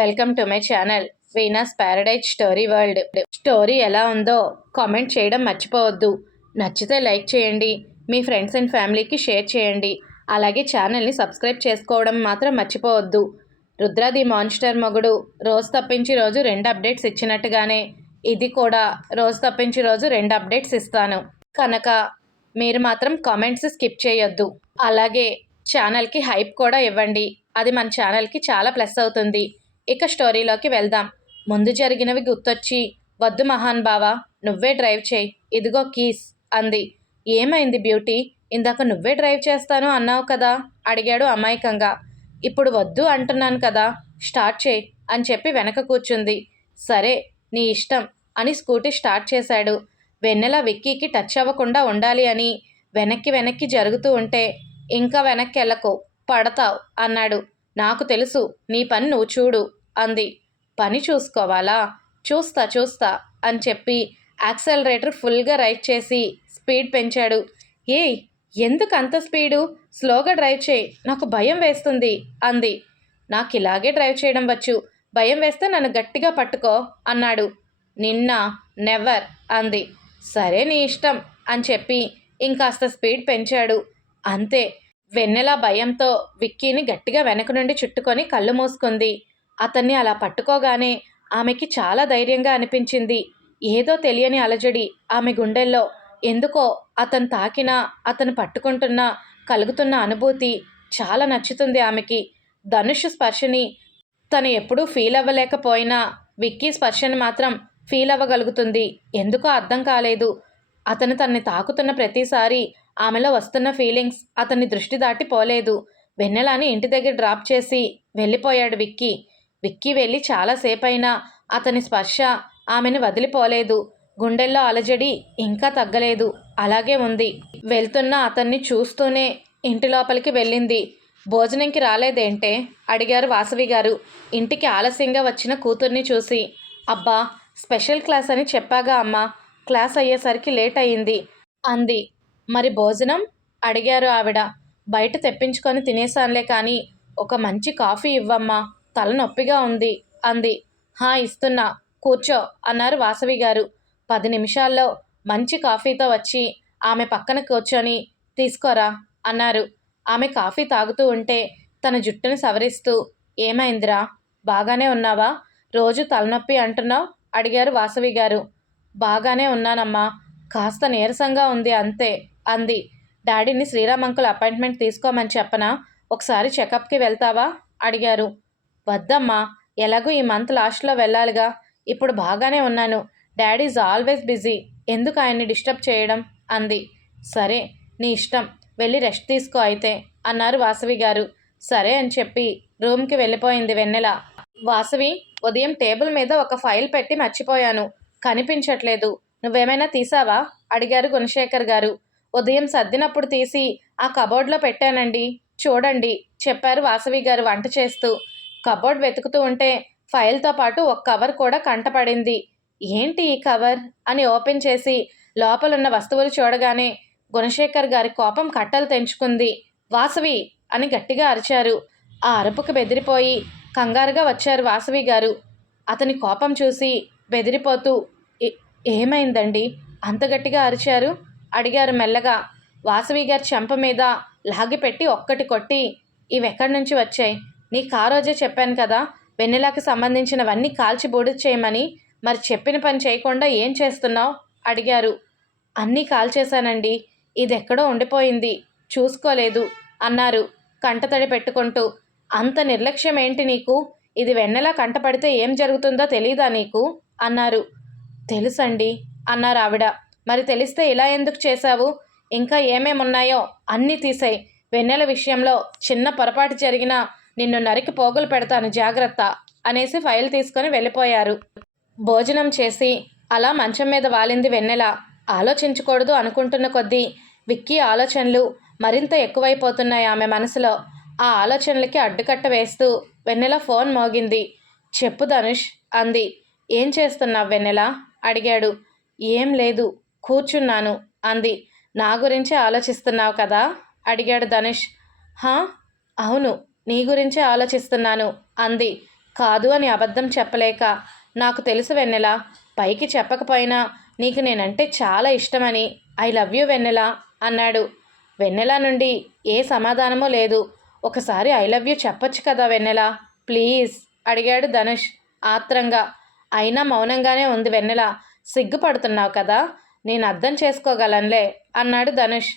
Welcome to my channel Venus Paradise story world. Story ఎలా ఉందో comment చేయడం మర్చిపోవద్దు. నచ్చితే లైక్ చేయండి మీ ఫ్రెండ్స్ అండ్ ఫ్యామిలీకి షేర్ చేయండి. అలాగే ఛానల్ని సబ్స్క్రైబ్ చేసుకోవడం మాత్రం మర్చిపోవద్దు. రుద్రాది మాన్స్టర్ మొగుడు రోజు తప్పించి రోజు రెండు అప్డేట్స్ ఇచ్చినట్టుగానే ఇది కూడా రోజు తప్పించి రోజు రెండు అప్డేట్స్ ఇస్తాను. కనుక మీరు మాత్రం కామెంట్స్ స్కిప్ చేయొద్దు. అలాగే ఛానల్కి హైప్ కూడా ఇవ్వండి. అది మన ఛానల్కి చాలా ప్లస్ అవుతుంది. ఇక స్టోరీలోకి వెళ్దాం. ముందు జరిగినవి గుర్తొచ్చి వద్దు మహాన్ బావా నువ్వే డ్రైవ్ చేయి. ఇదిగో కీస్ అంది. ఏమైంది బ్యూటీ? ఇందాక నువ్వే డ్రైవ్ చేస్తాను అన్నావు కదా? అడిగాడు అమాయకంగా. ఇప్పుడు వద్దు అంటున్నాను కదా స్టార్ట్ చేయి అని చెప్పి వెనక కూర్చుంది. సరే నీ ఇష్టం అని స్కూటీ స్టార్ట్ చేశాడు. వెన్నెల విక్కీకి టచ్ అవ్వకుండా ఉండాలి అని వెనక్కి వెనక్కి జరుగుతూ ఉంటే ఇంకా వెనక్కి వెళ్ళకు పడతావు అన్నాడు. నాకు తెలుసు నీ పని నువ్వు చూడు అంది. పని చూసుకోవాలా? చూస్తా చూస్తా అని చెప్పి యాక్సలరేటర్ ఫుల్గా రైడ్ చేసి స్పీడ్ పెంచాడు. ఏయ్ ఎందుకు అంత స్పీడు? స్లోగా డ్రైవ్ చేయి. నాకు భయం వేస్తుంది అంది. నాకు ఇలాగే డ్రైవ్ చేయడం వచ్చు. భయం వేస్తే నన్ను గట్టిగా పట్టుకో అన్నాడు. నిన్న నెవర్ అంది. సరే నీ ఇష్టం అని చెప్పి ఇంకాస్త స్పీడ్ పెంచాడు. అంతే. వెన్నెల భయంతో విక్కీని గట్టిగా వెనక నుండి చుట్టుకొని కళ్ళు మూసుకుంది. అతన్ని అలా పట్టుకోగానే ఆమెకి చాలా ధైర్యంగా అనిపించింది. ఏదో తెలియని అలజడి ఆమె గుండెల్లో. ఎందుకో అతను తాకినా అతను పట్టుకుంటున్నా కలుగుతున్న అనుభూతి చాలా నచ్చుతుంది ఆమెకి. ధనుష్ స్పర్శని తను ఎప్పుడూ ఫీల్ అవ్వలేకపోయినా విక్కీ స్పర్శని మాత్రం ఫీల్ అవ్వగలుగుతుంది. ఎందుకో అర్థం కాలేదు. అతను తన్ని తాకుతున్న ప్రతిసారి ఆమెలో వస్తున్న ఫీలింగ్స్ అతన్ని దృష్టి దాటి పోలేదు వెన్నెలాని ఇంటి దగ్గర డ్రాప్ చేసి వెళ్ళిపోయాడు విక్కీ. విక్కీ వెళ్ళి చాలాసేపు అయినా అతని స్పర్శ ఆమెను వదిలిపోలేదు. గుండెల్లో అలజడి ఇంకా తగ్గలేదు. అలాగే ఉంది. వెళ్తున్న అతన్ని చూస్తూనే ఇంటి లోపలికి వెళ్ళింది. భోజనంకి రాలేదేంటే? అడిగారు వాసవి గారు. ఇంటికి ఆలస్యంగా వచ్చిన కూతుర్ని చూసి అబ్బా స్పెషల్ క్లాస్ అని చెప్పాగా అమ్మా. క్లాస్ అయ్యేసరికి లేట్ అయింది అంది. మరి భోజనం? అడిగారు ఆవిడ. బయట తెప్పించుకొని తినేసానులే కానీ ఒక మంచి కాఫీ ఇవ్వమ్మా. తలనొప్పిగా ఉంది అంది. హా ఇస్తున్నా. కూర్చో అన్నారు వాసవి గారు. పది నిమిషాల్లో మంచి కాఫీతో వచ్చి ఆమె పక్కన కూర్చొని తీసుకోరా అన్నారు. ఆమె కాఫీ తాగుతూ ఉంటే తన జుట్టును సవరిస్తూ ఏమైందిరా? బాగానే ఉన్నావా? రోజు తలనొప్పి అంటున్నావు? అడిగారు వాసవి గారు. బాగానే ఉన్నానమ్మా. కాస్త నీరసంగా ఉంది అంతే అంది. డాడీని శ్రీరామ్ అంకుల్ అపాయింట్మెంట్ తీసుకోమని చెప్పనా? ఒకసారి చెకప్కి వెళ్తావా? అడిగారు. వద్దమ్మా ఎలాగో ఈ మంత్ లాస్ట్లో వెళ్ళాలిగా. ఇప్పుడు బాగానే ఉన్నాను. Daddy is always busy. ఎందుకు ఆయన్ని డిస్టర్బ్ చేయడం? అంది. సరే నీ ఇష్టం. వెళ్ళి రెస్ట్ తీసుకో అయితే అన్నారు వాసవి గారు. సరే అని చెప్పి రూమ్కి వెళ్ళిపోయింది వెన్నెల. వాసవి ఉదయం టేబుల్ మీద ఒక ఫైల్ పెట్టి మర్చిపోయాను. కనిపించట్లేదు. నువ్వేమైనా తీసావా? అడిగారు గుణశేఖర్ గారు. ఉదయం సర్దినప్పుడు తీసి ఆ కబోర్డ్లో పెట్టానండి. చూడండి చెప్పారు వాసవి గారు వంట చేస్తూ. కబోర్డ్ వెతుకుతూ ఉంటే ఫైల్తో పాటు ఒక కవర్ కూడా కంటపడింది. ఏంటి ఈ కవర్? అని ఓపెన్ చేసి లోపలున్న వస్తువులు చూడగానే గుణశేఖర్ గారి కోపం కట్టలు తెంచుకుంది. వాసవి! అని గట్టిగా అరిచారు. ఆ అరుపుకు బెదిరిపోయి కంగారుగా వచ్చారు వాసవి గారు. అతని కోపం చూసి బెదిరిపోతూ ఏమైందండి? అంత గట్టిగా అరిచారు? అడిగారు మెల్లగా. వాసవి గారి చెంప మీద లాగిపెట్టి ఒక్కటి కొట్టి ఇవెక్కడి నుంచి వచ్చాయి? నీకు ఆ రోజే చెప్పాను కదా వెన్నెలాకి సంబంధించినవన్నీ కాల్చి బూడి చేయమని మరి చెప్పిన పని చేయకుండా ఏం చేస్తున్నావు? అడిగారు. అన్నీ కాల్చేశానండి. ఇది ఎక్కడో ఉండిపోయింది. చూసుకోలేదు అన్నారు కంటతడి పెట్టుకుంటూ. అంత నిర్లక్ష్యం ఏంటి నీకు? ఇది వెన్నెలా కంటపడితే ఏం జరుగుతుందో తెలీదా నీకు? అన్నారు. తెలుసండి అన్నారు ఆవిడ. మరి తెలిస్తే ఇలా ఎందుకు చేశావు? ఇంకా ఏమేమున్నాయో అన్నీ తీసాయి. వెన్నెల విషయంలో చిన్న పొరపాటు జరిగినా నిన్ను నరికి పోగులు పెడతాను జాగ్రత్త అనేసి ఫైల్ తీసుకొని వెళ్ళిపోయారు. భోజనం చేసి అలా మంచం మీద వాలింది వెన్నెల. ఆలోచించకూడదు అనుకుంటున్న కొద్దీ విక్కీ ఆలోచనలు మరింత ఎక్కువైపోతున్నాయి ఆమె మనసులో. ఆ ఆలోచనలకి అడ్డుకట్ట వేస్తూ వెన్నెల ఫోన్ మోగింది. చెప్పు ధనుష్ అంది. ఏం చేస్తున్నావు వెన్నెల? అడిగాడు. ఏం లేదు కూర్చున్నాను అంది. నా గురించే ఆలోచిస్తున్నావు కదా? అడిగాడు ధనుష్. హా? అవును నీ గురించే ఆలోచిస్తున్నాను అంది. కాదు అని అబద్ధం చెప్పలేక. నాకు తెలుసు వెన్నెల. పైకి చెప్పకపోయినా నీకు నేనంటే చాలా ఇష్టమని. ఐ లవ్ యూ వెన్నెల అన్నాడు. వెన్నెల నుండి ఏ సమాధానమూ లేదు. ఒకసారి ఐ లవ్ యూ చెప్పొచ్చు కదా వెన్నెల? ప్లీజ్ అడిగాడు ధనుష్ ఆత్రంగా. అయినా మౌనంగానే ఉంది వెన్నెల. సిగ్గుపడుతున్నావు కదా? నేను అర్థం చేసుకోగలనులే అన్నాడు ధనుష్.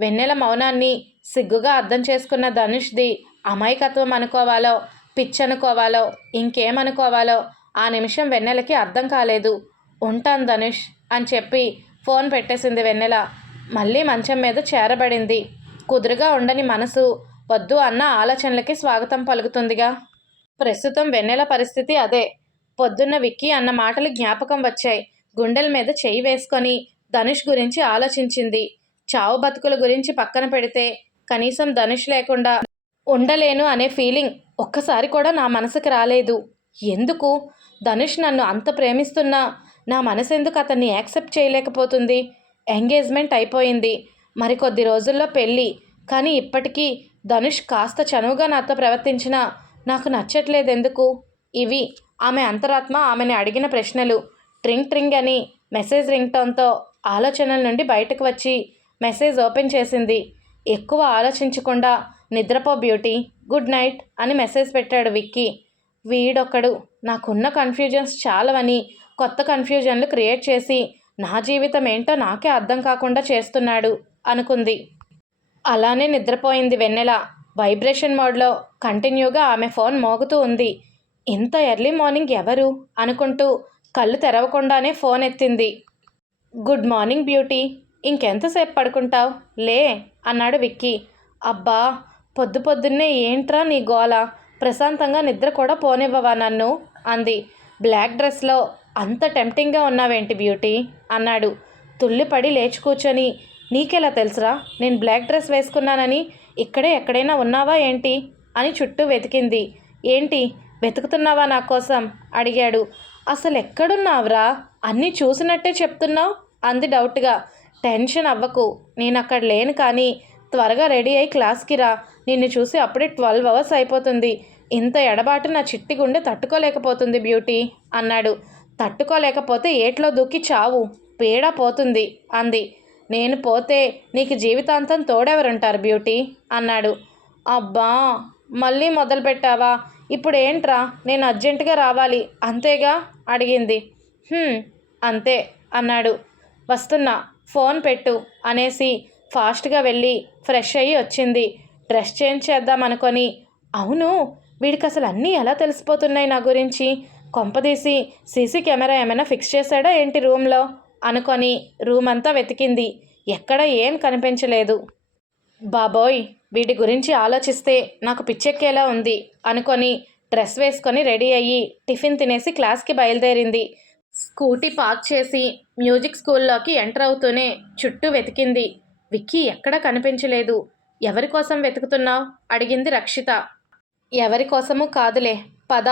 వెన్నెల మౌనాన్ని సిగ్గుగా అర్థం చేసుకున్న ధనుష్ది అమాయకత్వం అనుకోవాలో పిచ్చనుకోవాలో ఇంకేమనుకోవాలో ఆ నిమిషం వెన్నెలకి అర్థం కాలేదు. ఉంటాను ధనుష్ అని చెప్పి ఫోన్ పెట్టేసింది వెన్నెల. మళ్ళీ మంచం మీద చేరబడింది. కుదురుగా ఉండని మనసు వద్దు అన్న ఆలోచనలకి స్వాగతం పలుకుతుందిగా. ప్రస్తుతం వెన్నెల పరిస్థితి అదే. పొద్దున్న విక్కీ అన్న మాటలు జ్ఞాపకం వచ్చాయి. గుండెల మీద చెయ్యి వేసుకొని ధనుష్ గురించి ఆలోచించింది. చావు బతుకుల గురించి పక్కన పెడితే కనీసం ధనుష్ లేకుండా ఉండలేను అనే ఫీలింగ్ ఒక్కసారి కూడా నా మనసుకు రాలేదు. ఎందుకు? ధనుష్ నన్ను అంత ప్రేమిస్తున్నా నా మనసు ఎందుకు అతన్ని యాక్సెప్ట్ చేయలేకపోతుంది? ఎంగేజ్మెంట్ అయిపోయింది. మరికొద్ది రోజుల్లో పెళ్ళి. కానీ ఇప్పటికీ ధనుష్ కాస్త చనువుగా నాతో ప్రవర్తించినా నాకు నచ్చట్లేదు ఎందుకు ఇవి ఆమె అంతరాత్మ ఆమెని అడిగిన ప్రశ్నలు. ట్రింగ్ ట్రింగ్ అని మెసేజ్ రింగ్టోన్తో ఆలోచనల నుండి బయటకు వచ్చి మెసేజ్ ఓపెన్ చేసింది. ఎక్కువ ఆలోచించకుండా నిద్రపో బ్యూటీ గుడ్ నైట్ అని మెసేజ్ పెట్టాడు విక్కీ. వీడొక్కడు నాకున్న కన్ఫ్యూజన్స్ చాలవని కొత్త కన్ఫ్యూజన్లు క్రియేట్ చేసి నా జీవితం ఏంటో నాకే అర్థం కాకుండా చేస్తున్నాడు అనుకుంది. అలానే నిద్రపోయింది వెన్నెల. వైబ్రేషన్ మోడ్లో కంటిన్యూగా ఆమె ఫోన్ మోగుతూ ఉంది. ఇంత ఎర్లీ మార్నింగ్ ఎవరు? అనుకుంటూ కళ్ళు తెరవకుండానే ఫోన్ ఎత్తింది. గుడ్ మార్నింగ్ బ్యూటీ ఇంకెంతసేపు పడుకుంటావు? లే అన్నాడు విక్కీ. అబ్బా పొద్దు పొద్దున్నే ఏంట్రా నీ గోల? ప్రశాంతంగా నిద్ర కూడా పోనివ్వవా నన్ను? అంది. బ్లాక్ డ్రెస్లో అంత టెంప్టింగ్గా ఉన్నావేంటి బ్యూటీ? అన్నాడు. తుల్లిపడి లేచి కూర్చొని. నీకెలా తెలుసురా? నేను బ్లాక్ డ్రెస్ వేసుకున్నానని ఇక్కడే ఎక్కడైనా ఉన్నావా ఏంటి? అని చుట్టూ వెతికింది. ఏంటి? వెతుకుతున్నావా నా కోసం? అడిగాడు. అసలు ఎక్కడున్నావురా అన్నీ చూసినట్టే చెప్తున్నావు? అంది డౌట్గా. టెన్షన్ అవ్వకు. నేను అక్కడ లేను కానీ త్వరగా రెడీ అయి క్లాస్కి రా. నిన్ను చూసి అప్పుడే ట్వెల్వ్ అవర్స్ అయిపోతుంది. ఇంత ఎడబాటు నా చిట్టి గుండె తట్టుకోలేకపోతుంది బ్యూటీ అన్నాడు. తట్టుకోలేకపోతే ఏట్లో దూకి చావు. పీడ పోతుంది అంది. నేను పోతే నీకు జీవితాంతం తోడెవరుంటారు బ్యూటీ అన్నాడు. అబ్బా మళ్ళీ మొదలుపెట్టావా ఇప్పుడు ఏంట్రా నేను అర్జెంటుగా రావాలి. అంతేగా? అడిగింది. అంతే అన్నాడు. వస్తున్నా ఫోన్ పెట్టు అనేసి ఫాస్ట్గా వెళ్ళి ఫ్రెష్ అయ్యి వచ్చింది. డ్రెస్ చేంజ్ చేద్దాం అనుకొని. అవును వీడికి అసలు అన్నీ ఎలా తెలిసిపోతున్నాయి నా గురించి? కొంపదీసి సీసీ కెమెరా ఏమైనా ఫిక్స్ చేశాడా ఏంటి రూమ్లో? అనుకొని రూమ్ అంతా వెతికింది. ఎక్కడ ఏం కనిపించలేదు. బాబోయ్ వీడి గురించి ఆలోచిస్తే నాకు పిచ్చెక్కేలా ఉంది అనుకొని డ్రెస్ వేసుకొని రెడీ అయ్యి టిఫిన్ తినేసి క్లాస్కి బయలుదేరింది. స్కూటీ పార్క్ చేసి మ్యూజిక్ స్కూల్లోకి ఎంటర్ అవుతూనే చుట్టూ వెతికింది. విక్కీ ఎక్కడా కనిపించలేదు. ఎవరి కోసం వెతుకుతున్నావు? అడిగింది రక్షిత. ఎవరి కోసము కాదులే పద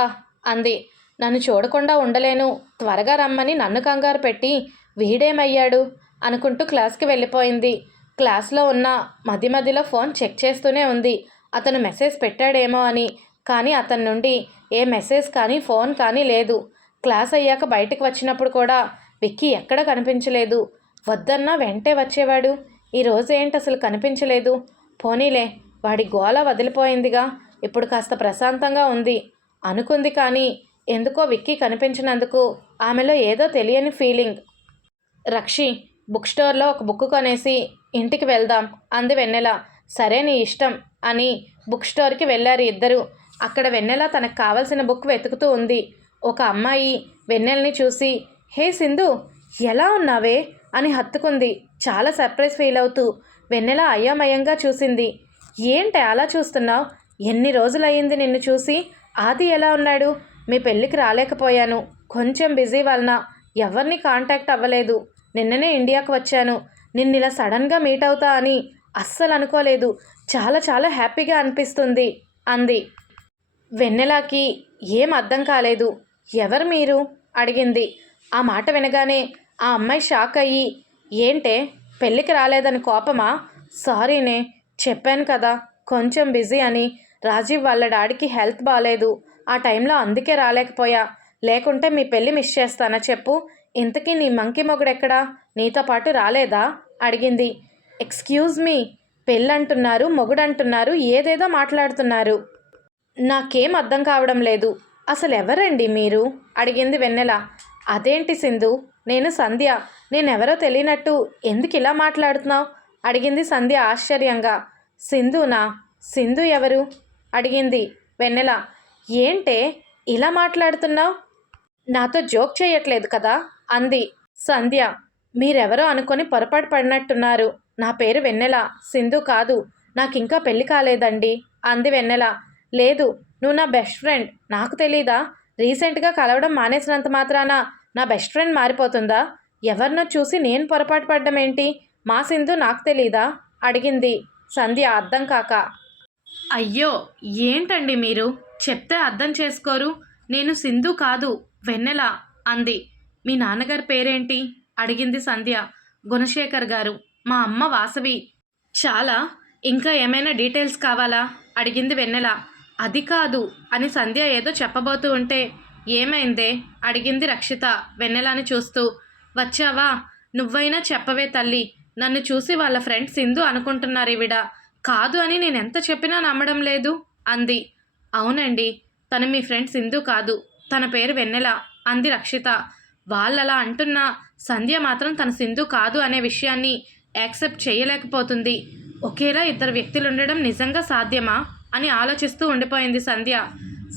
అంది. నన్ను చూడకుండా ఉండలేను త్వరగా రమ్మని నన్ను కంగారు పెట్టి వీడేమయ్యాడు? అనుకుంటూ క్లాస్కి వెళ్ళిపోయింది. క్లాస్లో ఉన్న మధ్య మధ్యలో ఫోన్ చెక్ చేస్తూనే ఉంది. అతను మెసేజ్ పెట్టాడేమో అని కానీ అతని నుండి ఏ మెసేజ్ కానీ ఫోన్ కానీ లేదు. క్లాస్ అయ్యాక బయటకు వచ్చినప్పుడు కూడా విక్కీ ఎక్కడ కనిపించలేదు. వద్దన్నా వెంటే వచ్చేవాడు. ఈరోజు ఏంటి అసలు కనిపించలేదు? పోనీలే వాడి గోల వదిలిపోయిందిగా. ఇప్పుడు కాస్త ప్రశాంతంగా ఉంది. అనుకుంది కానీ ఎందుకో విక్కీ కనిపించినందుకు ఆమెలో ఏదో తెలియని ఫీలింగ్. రక్షి బుక్ స్టోర్లో ఒక బుక్ కొనేసి ఇంటికి వెళ్దాం అంది వెన్నెల. సరే నీ ఇష్టం అని బుక్ స్టోర్కి వెళ్ళారు ఇద్దరు. అక్కడ వెన్నెల తనకు కావలసిన బుక్ వెతుకుతూ ఉంది. ఒక అమ్మాయి వెన్నెలని చూసి హే సింధు ఎలా ఉన్నావే? అని హత్తుకుంది. చాలా సర్ప్రైజ్ ఫీల్ అవుతూ వెన్నెల అయోమయంగా చూసింది. ఏంటి అలా చూస్తున్నావు? ఎన్ని రోజులయ్యింది నిన్ను చూసి? ఆది ఎలా ఉన్నాడు? మీ పెళ్ళికి రాలేకపోయాను. కొంచెం బిజీ వలన ఎవరిని కాంటాక్ట్ అవ్వలేదు. నిన్ననే ఇండియాకు వచ్చాను. నిన్ను ఇలా సడన్గా మీట్ అవుతా అని అస్సలు అనుకోలేదు. చాలా చాలా హ్యాపీగా అనిపిస్తుంది అంది. వెన్నెలాకి ఏం అర్థం కాలేదు. ఎవరు మీరు? అడిగింది. ఆ మాట వినగానే ఆ అమ్మాయి షాక్ అయ్యి ఏంటే? పెళ్ళికి రాలేదని కోపమా? సారీనే చెప్పాను కదా కొంచెం బిజీ అని. రాజీవ్ వాళ్ళ డాడీకి హెల్త్ బాగాలేదు ఆ టైంలో అందుకే రాలేకపోయా. లేకుంటే మీ పెళ్ళి మిస్ చేస్తానా చెప్పు. ఇంతకీ నీ మంకీ మొగుడెక్కడా నీతో పాటు రాలేదా? అడిగింది. ఎక్స్క్యూజ్ మీ పెళ్ళంటున్నారు మొగుడంటున్నారు ఏదేదో మాట్లాడుతున్నారు. నాకేం అర్థం కావడం లేదు. అసలు ఎవరండి మీరు? అడిగింది వెన్నెల. అదేంటి సింధు? నేను సంధ్య. నేనెవరో తెలియనట్టు ఎందుకు ఇలా మాట్లాడుతున్నావు? అడిగింది సంధ్య ఆశ్చర్యంగా. సింధునా? సింధు ఎవరు? అడిగింది వెన్నెల. ఏంటే? ఇలా మాట్లాడుతున్నావు? నాతో జోక్ చేయట్లేదు కదా? అంది సంధ్య. మీరెవరో అనుకొని పొరపాటు పడినట్టున్నారు. నా పేరు వెన్నెల. సింధు కాదు. నాకింకా పెళ్ళి కాలేదండి. అంది వెన్నెల. లేదు నువ్వు నా బెస్ట్ ఫ్రెండ్. నాకు తెలీదా? రీసెంట్గా కలవడం మానేసినంత మాత్రాన నా బెస్ట్ ఫ్రెండ్ మారిపోతుందా? ఎవరినో చూసి నేను పొరపాటు పడ్డం ఏంటి మా సింధు నాకు తెలీదా? అడిగింది. సంధ్య అర్థం కాక. అయ్యో ఏంటండి మీరు? చెప్తే అర్థం చేసుకోరు. నేను సింధు కాదు వెన్నెల అంది. మీ నాన్నగారి పేరేంటి? అడిగింది సంధ్య. గుణశేఖర్ గారు. మా అమ్మ వాసవి. చాలా ఇంకా ఏమైనా డీటెయిల్స్ కావాలా? అడిగింది వెన్నెల. అది కాదు అని సంధ్య ఏదో చెప్పబోతూ ఉంటే ఏమైందే? అడిగింది రక్షిత వెన్నెలని చూస్తూ. వచ్చావా? నువ్వైనా చెప్పవే తల్లి. నన్ను చూసి వాళ్ళ ఫ్రెండ్ సింధు అనుకుంటున్నారు ఈవిడ. కాదు అని నేను ఎంత చెప్పినా నమ్మడం లేదు అంది. అవునండి తను మీ ఫ్రెండ్ సింధు కాదు. తన పేరు వెన్నెల అంది రక్షిత. వాళ్ళలా అంటున్నా సంధ్య మాత్రం తన సింధు కాదు అనే విషయాన్ని యాక్సెప్ట్ చేయలేకపోతుంది. ఒకేలా ఇద్దరు వ్యక్తులు ఉండడం నిజంగా సాధ్యమా? అని ఆలోచిస్తూ ఉండిపోయింది సంధ్య.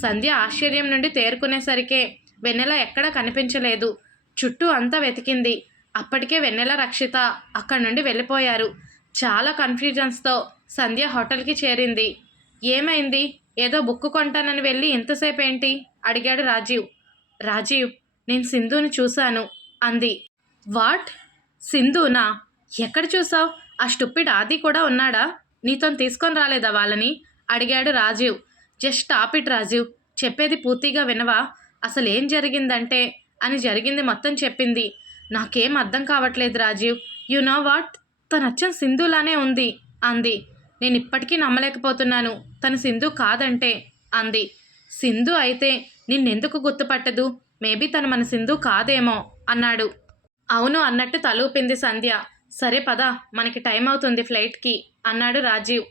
సంధ్య ఆశ్చర్యం నుండి తేరుకునేసరికే వెన్నెల ఎక్కడా కనిపించలేదు. చుట్టూ అంతా వెతికింది. అప్పటికే వెన్నెల రక్షిత అక్కడి నుండి వెళ్ళిపోయారు. చాలా కన్ఫ్యూజన్స్తో సంధ్య హోటల్కి చేరింది. ఏమైంది? ఏదో బుక్ కొంటానని వెళ్ళి ఎంతసేపు ఏంటి అడిగాడు రాజీవ్. రాజీవ్ నేను సింధుని చూశాను అంది. వాట్? సింధునా? ఎక్కడ చూసావు ఆ స్టుప్పిడ్ ఆది కూడా ఉన్నాడా? నీతో తీసుకొని రాలేదా వాళ్ళని? అడిగాడు రాజీవ్. జస్ట్ టాపిట్ రాజీవ్. చెప్పేది పూర్తిగా వినవా? అసలు ఏం జరిగిందంటే అని జరిగింది మొత్తం చెప్పింది. నాకేం అర్థం కావట్లేదు రాజీవ్. యు నో వాట్ తన అచ్చం సింధులానే ఉంది అంది. నేను ఇప్పటికీ నమ్మలేకపోతున్నాను. తను సింధు కాదంటే అంది. సింధు అయితే నిన్నెందుకు గుర్తుపట్టదు? మేబీ తను మన సింధు కాదేమో అన్నాడు. అవును అన్నట్టు తలూపింది సంధ్య. సరే పద మనకి టైం అవుతుంది ఫ్లైట్కి అన్నాడు రాజీవ్.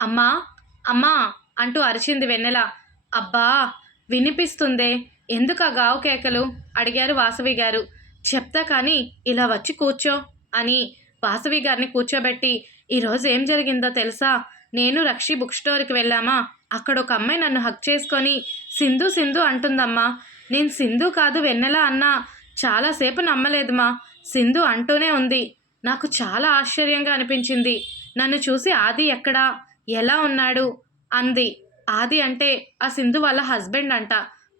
అమ్మా అమ్మా అంటూ అరిచింది వెన్నెల. అబ్బా వినిపిస్తుందే. ఎందుకు ఆ గావు కేకలు? అడిగారు వాసవి గారు. చెప్తా కానీ ఇలా వచ్చి కూర్చో అని వాసవి గారిని కూర్చోబెట్టి ఈరోజు ఏం జరిగిందో తెలుసా? నేను రక్షి బుక్ స్టోర్కి వెళ్ళామా? అక్కడ ఒక అమ్మాయి నన్ను హక్ చేసుకొని సింధు సింధు అంటుందమ్మా. నేను సింధు కాదు వెన్నెల అన్నా. చాలాసేపు నమ్మలేదుమా? సింధు అంటూనే ఉంది. నాకు చాలా ఆశ్చర్యంగా అనిపించింది. నన్ను చూసి ఆది ఎక్కడా? ఎలా ఉన్నాడు? అంది. ఆది అంటే ఆ సింధు వాళ్ళ హస్బెండ్ అంట.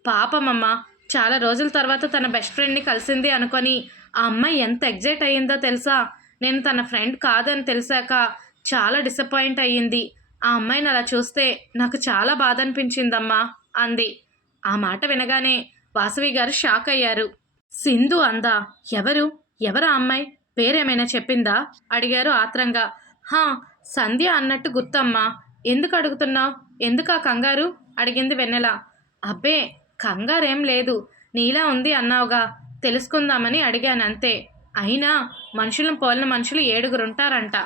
పాపమమ్మ చాలా రోజుల తర్వాత తన బెస్ట్ ఫ్రెండ్ని కలిసింది అనుకొని ఆ అమ్మాయి ఎంత ఎగ్జైట్ అయ్యిందో తెలుసా? నేను తన ఫ్రెండ్ కాదని తెలిసాక చాలా డిసప్పాయింట్ అయ్యింది. ఆ అమ్మాయిని అలా చూస్తే నాకు చాలా బాధ అనిపించిందమ్మా అంది. ఆ మాట వినగానే వాసవి గారు షాక్ అయ్యారు. సింధు అందా? ఎవరు? ఎవరు ఆ అమ్మాయి? పేరేమైనా చెప్పిందా? అడిగారు ఆత్రంగా. హా సంధ్య అన్నట్టు గుర్తమ్మా. ఎందుకు అడుగుతున్నావు? ఎందుకు ఆ కంగారు? అడిగింది వెన్నెల. అబ్బే కంగారేం లేదు. నీలా ఉంది అన్నావుగా. తెలుసుకుందామని అడిగాను అంతే అయినా మనుషులను పోలిన మనుషులు ఏడుగురుంటారంట.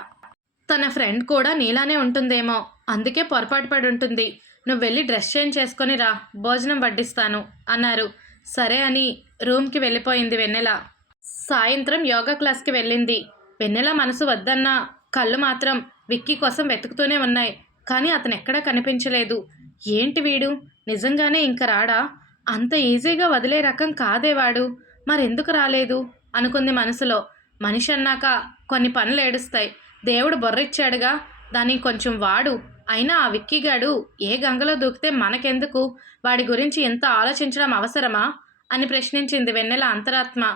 తన ఫ్రెండ్ కూడా నీలానే ఉంటుందేమో. అందుకే పొరపాటు పడి ఉంటుంది. నువ్వు వెళ్ళి డ్రెస్ చేంజ్ చేసుకొని రా. భోజనం వడ్డిస్తాను అన్నారు. సరే అని రూమ్కి వెళ్ళిపోయింది వెన్నెల. సాయంత్రం యోగా క్లాస్కి వెళ్ళింది. వెన్నెల మనసు వద్దన్న కళ్ళు మాత్రం విక్కీ కోసం వెతుకుతూనే ఉన్నాయి. కానీ అతను ఎక్కడా కనిపించలేదు. ఏంటి వీడు? నిజంగానే ఇంక రాడా? అంత ఈజీగా వదిలే రకం కాదే వాడు. మరెందుకు రాలేదు? అనుకుంది మనసులో. మనిషి అన్నాక కొన్ని పనులు ఏడుస్తాయి. దేవుడు బొర్రిచ్చాడుగా. దానికి కొంచెం వాడు. అయినా ఆ విక్కీగాడు ఏ గంగలో దూకితే మనకెందుకు? వాడి గురించి ఎంత ఆలోచించడం అవసరమా? అని ప్రశ్నించింది వెన్నెల అంతరాత్మ.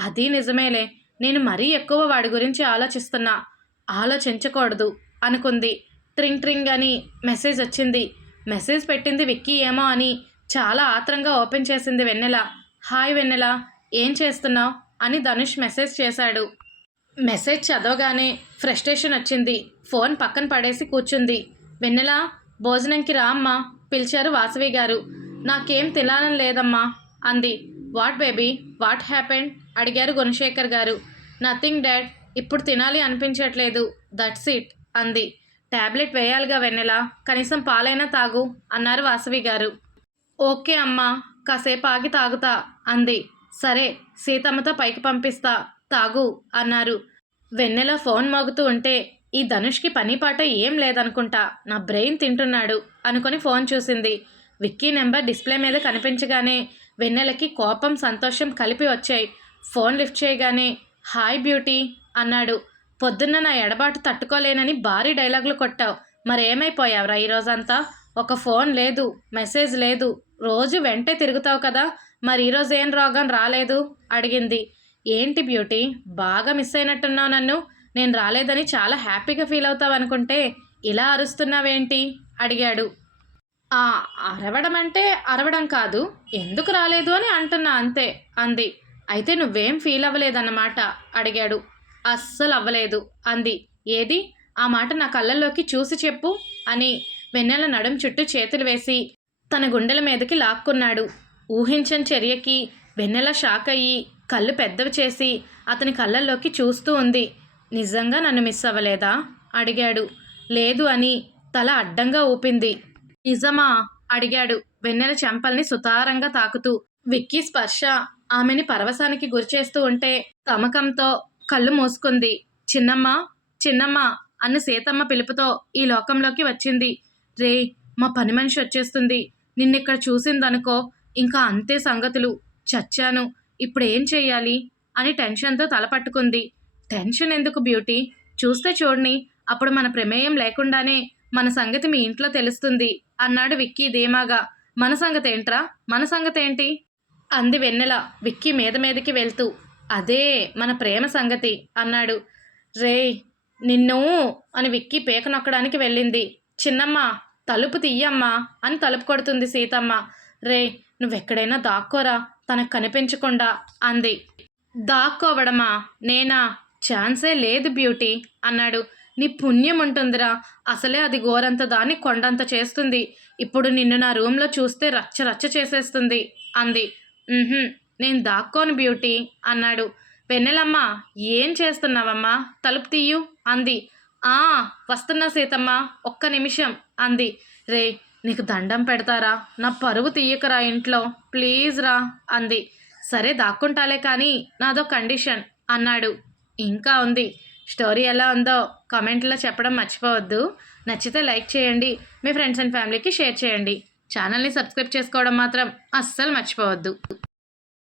అది నిజమేలే. నేను మరీ ఎక్కువ వాడి గురించి ఆలోచిస్తున్నా. ఆలోచించకూడదు అనుకుంది. ట్రింగ్ ట్రింగ్ అని మెసేజ్ వచ్చింది మెసేజ్ పెట్టింది విక్కీ ఏమో అని. చాలా ఆత్రంగా ఓపెన్ చేసింది వెన్నెల. హాయ్ వెన్నెల ఏం చేస్తున్నావు? అని ధనుష్ మెసేజ్ చేశాడు. మెసేజ్ చదవగానే ఫ్రస్ట్రేషన్ వచ్చింది. ఫోన్ పక్కన పడేసి కూర్చుంది. వెన్నెల భోజనంకి రా అమ్మా పిలిచారు వాసవి గారు. నాకేం తినాలని లేదమ్మా అంది. వాట్ బేబీ వాట్ హ్యాపెండ్ అడిగారు గుణశేఖర్ గారు. నథింగ్ డాడ్ ఇప్పుడు తినాలి అనిపించట్లేదు. దట్స్ ఇట్ అంది. టాబ్లెట్ వేయాలిగా వెన్నెల కనీసం పాలైనా తాగు అన్నారు వాసవి గారు. ఓకే అమ్మా కాసేపు ఆగి తాగుతా అంది. సరే సీతమ్మతో పైకి పంపిస్తా తాగు అన్నారు. వెన్నెల ఫోన్ మోగుతూ ఉంటే ఈ ధనుష్కి పని పాట ఏం లేదనుకుంటా నా బ్రెయిన్ తింటున్నాడు అనుకొని ఫోన్ చూసింది. విక్కీ నెంబర్ డిస్ప్లే మీద కనిపించగానే వెన్నెలకి కోపం సంతోషం కలిపి వచ్చాయి. ఫోన్ లిఫ్ట్ చేయగానే హాయ్ బ్యూటీ అన్నాడు. పొద్దున్న నా ఎడబాటు తట్టుకోలేనని భారీ డైలాగులు కొట్టావు. మరేమైపోయావురా ఈ ఒక ఫోన్ లేదు మెసేజ్ లేదు రోజు వెంటే తిరుగుతావు కదా మరి ఈరోజు ఏం రోగం రాలేదు? అడిగింది. ఏంటి బ్యూటీ? బాగా మిస్ అయినట్టున్నావు నన్ను. నేను రాలేదని చాలా హ్యాపీగా ఫీల్ అవుతావు అనుకుంటే ఇలా అరుస్తున్నావేంటి? అడిగాడు. ఆ అరవడం అంటే అరవడం కాదు ఎందుకు రాలేదు అని అంటున్నా అంతే అంది. అయితే నువ్వేం ఫీల్ అవ్వలేదన్నమాట అడిగాడు. అస్సలు అవ్వలేదు అంది. ఏది? ఆ మాట నా కళ్ళల్లోకి చూసి చెప్పు అని వెన్నెల నడుం చుట్టూ చేతులు వేసి తన గుండెల మీదకి లాక్కున్నాడు. ఊహించని చర్యకి వెన్నెల షాక్ అయ్యి కళ్ళు పెద్దవి చేసి అతని కళ్ళల్లోకి చూస్తూ ఉంది. నిజంగా నన్ను మిస్ అవ్వలేదా? అడిగాడు. లేదు అని తల అడ్డంగా ఊపింది. నిజమా? అడిగాడు వెన్నెల చెంపల్ని సుతారంగా తాకుతూ. విక్కీ స్పర్శ ఆమెని పరవశానికి గురిచేస్తూ ఉంటే తమకంతో కళ్ళు మూసుకుంది. చిన్నమ్మ చిన్నమ్మ అన్న సీతమ్మ పిలుపుతో ఈ లోకంలోకి వచ్చింది. రే మా పని మనిషి వచ్చేస్తుంది. నిన్నిక్కడ చూసిందనుకో ఇంకా అంతే సంగతులు. చచ్చాను. ఇప్పుడు ఏం చెయ్యాలి? అని టెన్షన్తో తలపట్టుకుంది టెన్షన్ ఎందుకు బ్యూటీ? చూస్తే చూడని. అప్పుడు మన ప్రమేయం లేకుండానే మన సంగతి మీ ఇంట్లో తెలుస్తుంది అన్నాడు విక్కీ ధీమాగా. మన సంగతి ఏంట్రా మన సంగతి ఏంటి అంది వెన్నెల విక్కీ మీద మీదకి వెళ్తూ. అదే మన ప్రేమ సంగతి అన్నాడు. రే నిన్ను అని విక్కీ పీక నొక్కడానికి వెళ్ళింది. చిన్నమ్మ తలుపు తీయమ్మా అని తలుపు కొడుతుంది సీతమ్మ. రే నువ్వెక్కడైనా దాక్కోరా తనకు కనిపించకుండా అంది. దాక్కోవడమా? నేనా? ఛాన్సే లేదు బ్యూటీ అన్నాడు. నీ పుణ్యం ఉంటుందిరా. అసలే అది గోరంత దాన్ని కొండంత చేస్తుంది. ఇప్పుడు నిన్ను నా రూమ్లో చూస్తే రచ్చ రచ్చ చేసేస్తుంది అంది. నేను దాక్కోను బ్యూటీ అన్నాడు. వెన్నెలమ్మ ఏం చేస్తున్నావమ్మా? తలుపు తీయు అంది. ఆ వస్తున్నా సీతమ్మ ఒక్క నిమిషం. అంది. రే నీకు దండం పెడతారా? నా పరువు తీయకరా ఇంట్లో. ప్లీజ్ రా అంది. సరే దాక్కుంటాలే కానీ నాదో కండిషన్ అన్నాడు. ఇంకా ఉంది. స్టోరీ ఎలా ఉందో కామెంట్లో చెప్పడం మర్చిపోవద్దు. నచ్చితే లైక్ చేయండి. మీ ఫ్రెండ్స్ అండ్ ఫ్యామిలీకి షేర్ చేయండి. ఛానల్ని సబ్స్క్రైబ్ చేసుకోవడం మాత్రం అస్సలు మర్చిపోవద్దు.